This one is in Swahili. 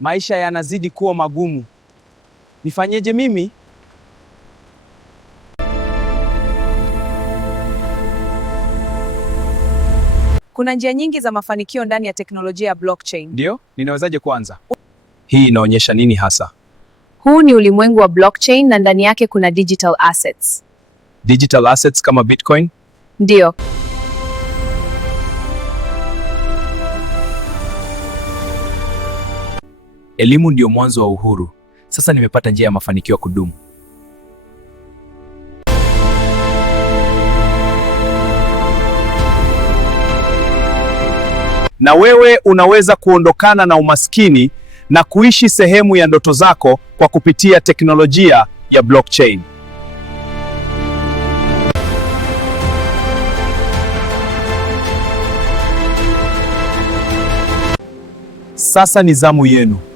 Maisha yanazidi kuwa magumu. Nifanyeje mimi? Kuna njia nyingi za mafanikio ndani ya teknolojia ya blockchain. Ndio, ninawezaje kuanza? Hii inaonyesha nini hasa? Huu ni ulimwengu wa blockchain na ndani yake kuna digital assets. Digital assets kama Bitcoin? Ndio. Elimu ndio mwanzo wa uhuru. Sasa nimepata njia ya mafanikio ya kudumu. Na wewe unaweza kuondokana na umaskini na kuishi sehemu ya ndoto zako kwa kupitia teknolojia ya blockchain. Sasa ni zamu yenu.